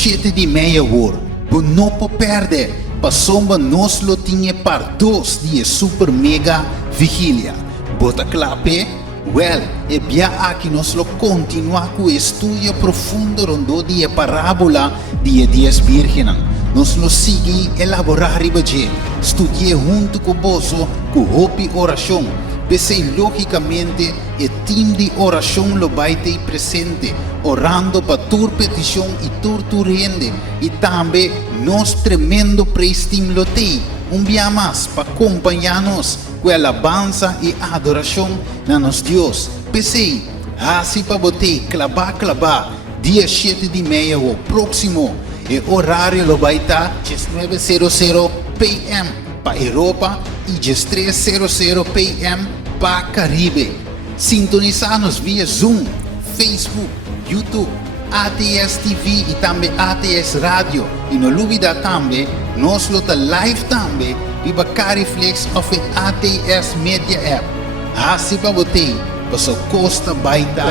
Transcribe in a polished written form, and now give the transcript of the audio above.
7:30 não perde. Passomba nos lo tinha par 2 dia super mega vigília. Bota clape? Well, e bia aqui nos lo continua com o estudo profundo rondo dia parábola dia 10 virgem. Nos lo sigue elaborar ribaje. Estudie junto com bozo com hopi oração. Pensei logicamente e time de oração lo vai ter presente, orando para tua petição e tua rende, e também nós tremendo prestígio te, dia mais para acompanhar-nos com a alabança e adoração na nosso Deus. Pensei, assim para botar, clavar, dia 7:30 o próximo, e horário lo vai estar 9:00 p.m. para Europa e 3:00 p.m. para Caribe. Sintonizar-nos via Zoom, Facebook, YouTube, ATS TV e também ATS Radio. E não duvida também, nós lota live também via Cariflex of ATS Media App. Assim para você, para sua costa baita.